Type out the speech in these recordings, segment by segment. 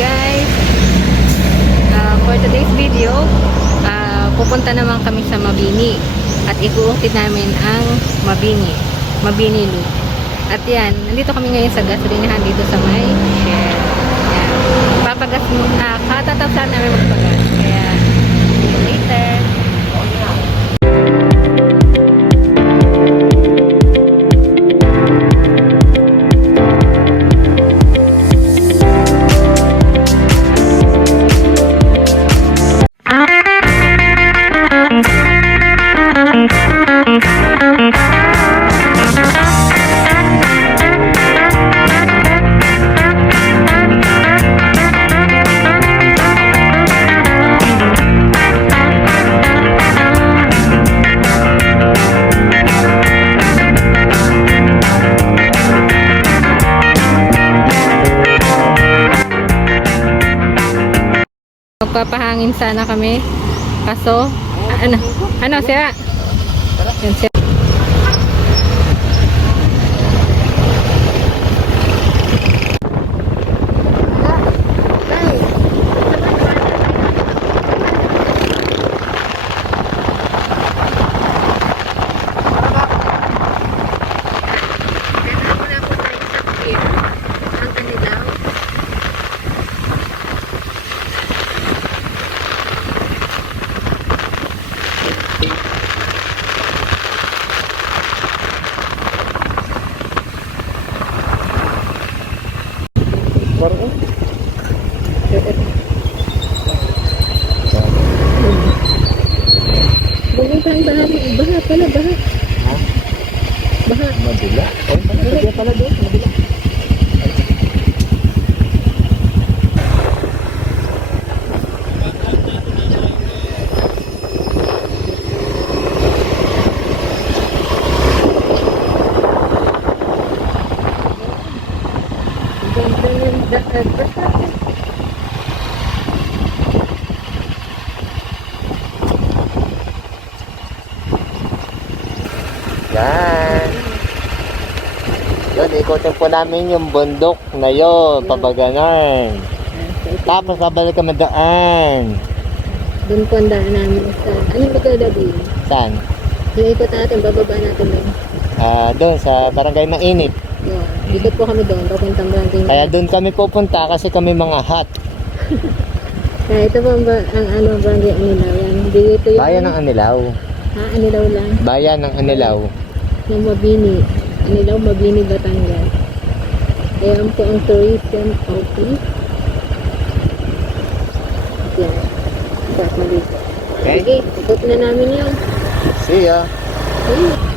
guys, for today's video, pupunta naman kami sa Mabini at ikuukit namin ang Mabini Loop. At yan, nandito kami ngayon sa gasolinahan dito sa may Shell. Yan, papagas mo, katatapsan namin magpagas. Kaya, see you later. Magpapahangin sana kami, kaso ano sira yan sira. Baha pala, baha. Ha? Baha. Madula. Oh, madula pala doon, madula. Yan. Yun, ikutin po namin yung bundok na yun, pabaganan. Tapos babalik kami daan. Doon po ang daan namin sa, anong lugar dabi? Saan? Yung ikot natin, bababa natin doon. Doon sa Barangay Mainit. Yun, ikot po kami doon, papuntang barangay. Kaya doon kami pupunta kasi kami mga hot. Kaya ito po ang barangay Anilaw. Yan, dito yung... Bayan ng Anilaw. Ha, Anilaw lang. Bayan ng Anilaw. Ng Mabini. Anilaw, Mabini, Batangas. Ayan po ang tourism office. Yan. Start na dito. Okay. Sige, ikot na namin yun. See ya. Okay.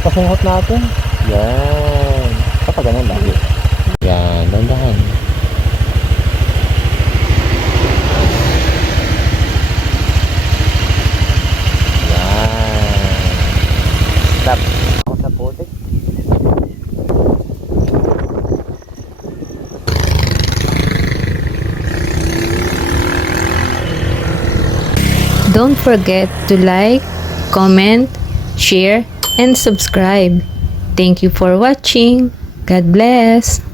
Pasunghot natin. Yan. Kapag ganun lagi. Yan. Dandahan. Yan. Stop. Ako sa putik. Don't forget to like, comment, share, and subscribe. Thank you for watching. God bless.